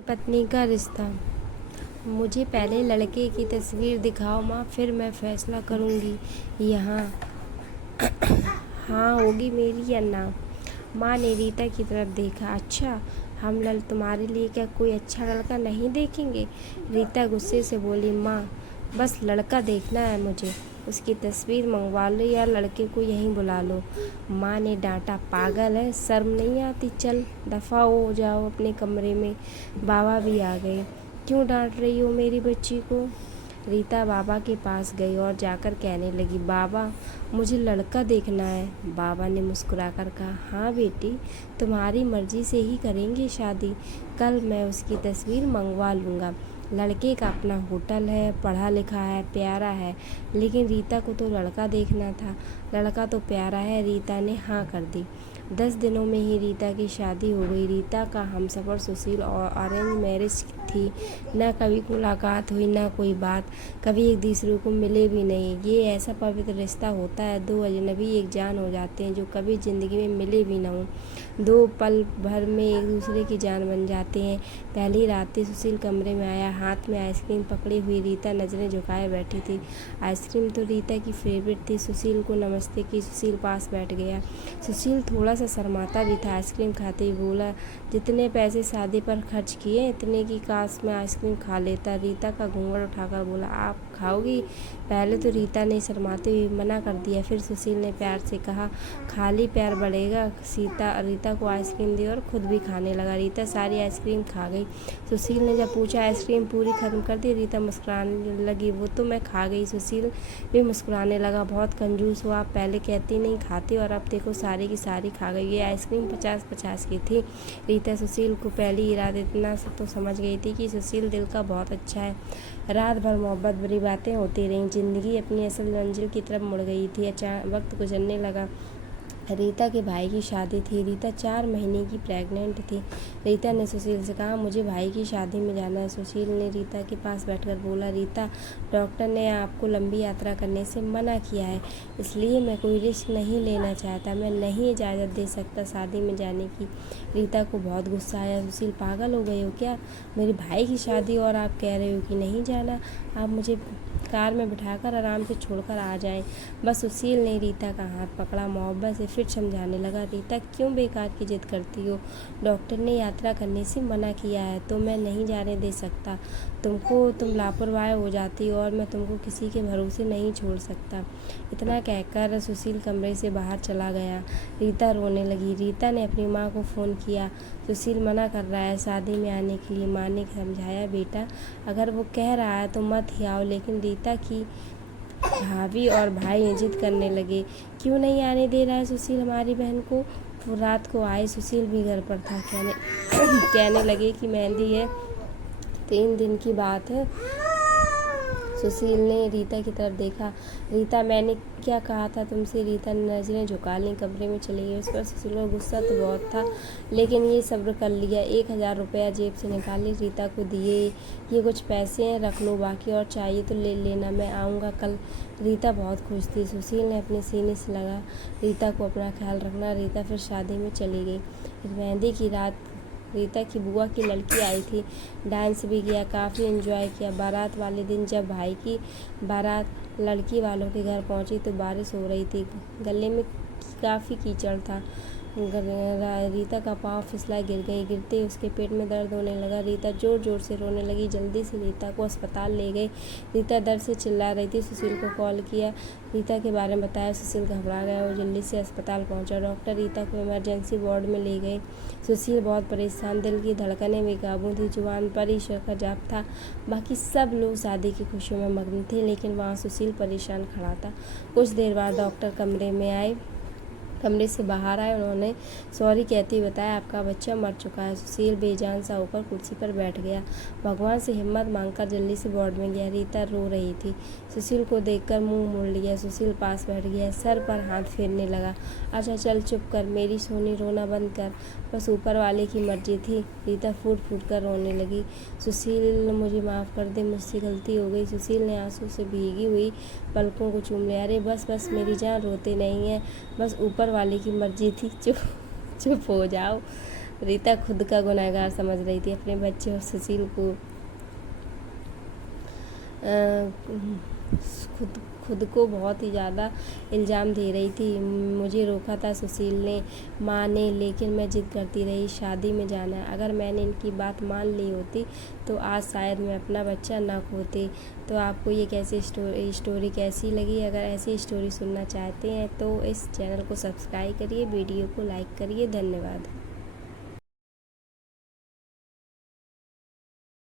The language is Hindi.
पत्नी का रिश्ता। मुझे पहले लड़के की तस्वीर दिखाओ माँ, फिर मैं फैसला करूँगी यहाँ हाँ होगी मेरी या ना। माँ ने रीता की तरफ देखा। अच्छा, हम तुम्हारे लिए क्या कोई अच्छा लड़का नहीं देखेंगे? रीता गुस्से से बोली, माँ बस लड़का देखना है मुझे, उसकी तस्वीर मंगवा लो या लड़के को यहीं बुला लो। माँ ने डांटा, पागल है, शर्म नहीं आती? चल दफ़ा हो जाओ अपने कमरे में। बाबा भी आ गए। क्यों डांट रही हो मेरी बच्ची को? रीता बाबा के पास गई और जाकर कहने लगी, बाबा मुझे लड़का देखना है। बाबा ने मुस्कुराकर कहा, हाँ बेटी, तुम्हारी मर्जी से ही करेंगे शादी। कल मैं उसकी तस्वीर मंगवा लूँगा। लड़के का अपना होटल है, पढ़ा लिखा है, प्यारा है, लेकिन रीता को तो लड़का देखना था। लड़का तो प्यारा है। रीता ने हाँ कर दी। 10 दिनों में ही रीता की शादी हो गई। रीता का हमसफ़र सुशील और अरेंज मैरिज थी। न कभी मुलाकात हुई, न कोई बात, कभी एक दूसरे को मिले भी नहीं। ये ऐसा पवित्र रिश्ता होता है, दो अजनबी एक जान हो जाते हैं जो कभी ज़िंदगी में मिले भी ना हों। 2 पल भर में एक दूसरे की जान बन जाते हैं। पहली रात सुशील कमरे में आया, हाथ में आइसक्रीम पकड़ी हुई रीता नज़रें झुकाए बैठी थी। आइसक्रीम तो रीता की फेवरेट थी। सुशील को नमस्ते की। सुशील पास बैठ गया। सुशील थोड़ा सा शर्माता भी था। आइसक्रीम खाते ही बोला, जितने पैसे शादी पर खर्च किए इतने की काश में आइसक्रीम खा लेता। रीता का घूंघट उठाकर बोला, आप खाओगी? पहले तो रीता ने शर्माते हुए मना कर दिया, फिर सुशील ने प्यार से कहा, खाली प्यार बढ़ेगा। रीता को आइसक्रीम दी और खुद भी खाने लगा। रीता सारी आइसक्रीम खा गई। सुशील ने जब पूछा, आइसक्रीम पूरी खत्म कर दी? रीता मुस्कुराने लगी, वो तो मैं खा गई। सुशील भी मुस्कुराने लगा, बहुत कंजूस हो आप, पहले कहती नहीं खाती और अब देखो सारी की सारी खा गई। ये आइसक्रीम 50-50 की थी। रीता सुशील को पहले ही इरादे इतना तो समझ गई थी कि सुशील दिल का बहुत अच्छा है। रात भर मोहब्बत भरी बातें होती रहीं। जिंदगी अपनी असल मंजिल की तरफ मुड़ गई थी। अचानक वक्त गुजरने लगा। रीता के भाई की शादी थी। रीता 4 महीने की प्रेग्नेंट थी। रीता ने सुशील से कहा, मुझे भाई की शादी में जाना है। सुशील ने रीता के पास बैठकर बोला, रीता डॉक्टर ने आपको लंबी यात्रा करने से मना किया है, इसलिए मैं कोई रिस्क नहीं लेना चाहता। मैं नहीं इजाज़त दे सकता शादी में जाने की। रीता को बहुत गुस्सा आया। सुशील, पागल हो गए हो क्या? मेरे भाई की शादी और आप कह रहे हो कि नहीं जाना? आप मुझे कार में बिठाकर आराम से छोड़कर आ जाएं। बस सुशील ने रीता का हाथ पकड़ा, मोहब्बत से फिर समझाने लगा, रीता क्यों बेकार की जिद करती हो? डॉक्टर ने यात्रा करने से मना किया है तो मैं नहीं जाने दे सकता। तुम लापरवाह हो जाती हो और मैं तुमको किसी के भरोसे नहीं छोड़ सकता। इतना कहकर सुशील कमरे से बाहर चला गया। रीता रोने लगी। रीता ने अपनी माँ को फ़ोन किया, सुशील मना कर रहा है शादी में आने के लिए। माँ ने समझाया, बेटा अगर वो कह रहा है तो मत ही आओ। लेकिन रीता की भाभी और भाई जिद करने लगे, क्यों नहीं आने दे रहा है सुशील हमारी बहन को? वो रात को आए, सुशील भी घर पर था। कहने लगे कि मेहंदी है, 3 दिन की बात है। सुशील ने रीता की तरफ देखा। रीता, मैंने क्या कहा था तुमसे? रीता ने नज़रें झुका लीं, कमरे में चली गई। उस पर सुशील को गुस्सा तो बहुत था, लेकिन ये सब्र कर लिया। 1000 रुपया जेब से निकाले, रीता को दिए। ये कुछ पैसे हैं, रख लो, बाकी और चाहिए तो ले लेना, मैं आऊँगा कल। रीता बहुत खुश थी। सुशील ने अपने सीने से लगा, रीता को अपना ख्याल रखना। रीता फिर शादी में चली गई। मेहंदी की रात रीता की बुआ की लड़की आई थी। डांस भी किया, काफ़ी एंजॉय किया। बारात वाले दिन जब भाई की बारात लड़की वालों के घर पहुंची तो बारिश हो रही थी। गले में काफ़ी कीचड़ था। रीता का पाँव फिसला, गिर गई। गिरते ही उसके पेट में दर्द होने लगा। रीता ज़ोर ज़ोर से रोने लगी। जल्दी से रीता को अस्पताल ले गए। रीता दर्द से चिल्ला रही थी। सुशील को कॉल किया, रीता के बारे में बताया। सुशील घबरा गया। वो जल्दी से अस्पताल पहुंचा। डॉक्टर रीता को इमरजेंसी वार्ड में ले गए। सुशील बहुत परेशान, दिल की धड़कनें बेकाबू थी। जुबान पर ईश्वर का जाप था। बाकी सब लोग शादी की खुशियों में मग्न थे, लेकिन वहाँ सुशील परेशान खड़ा था। कुछ देर बाद डॉक्टर कमरे से बाहर आए। उन्होंने सॉरी कहते हुए बताया, आपका बच्चा मर चुका है। सुशील बेजान सा होकर कुर्सी पर बैठ गया। भगवान से हिम्मत मांगकर जल्दी से वार्ड में गया। रीता रो रही थी। सुशील को देखकर मुंह मोड़ लिया। सुशील पास बैठ गया, सर पर हाथ फेरने लगा। अच्छा चल चुप कर मेरी सोनी, रोना बंद कर, बस ऊपर वाले की मर्जी थी। रीता फूट फूट कर रोने लगी। सुशील, मुझे माफ़ कर दे, मुझसे गलती हो गई। सुशील ने आंसू से भीगी हुई पलकों को चूम लिया। अरे बस बस मेरी जान, रोते नहीं है, बस ऊपर वाले की मर्जी थी, चुप चुप हो जाओ। रीता खुद का गुनहगार समझ रही थी। अपने बच्चे और सुशील को खुद को बहुत ही ज़्यादा इल्ज़ाम दे रही थी। मुझे रोका था सुशील ने, माँ ने, लेकिन मैं ज़िद करती रही, शादी में जाना है। अगर मैंने इनकी बात मान ली होती तो आज शायद मैं अपना बच्चा ना खोती। तो आपको ये कैसी स्टोरी कैसी लगी? अगर ऐसी स्टोरी सुनना चाहते हैं तो इस चैनल को सब्सक्राइब करिए, वीडियो को लाइक करिए। धन्यवाद।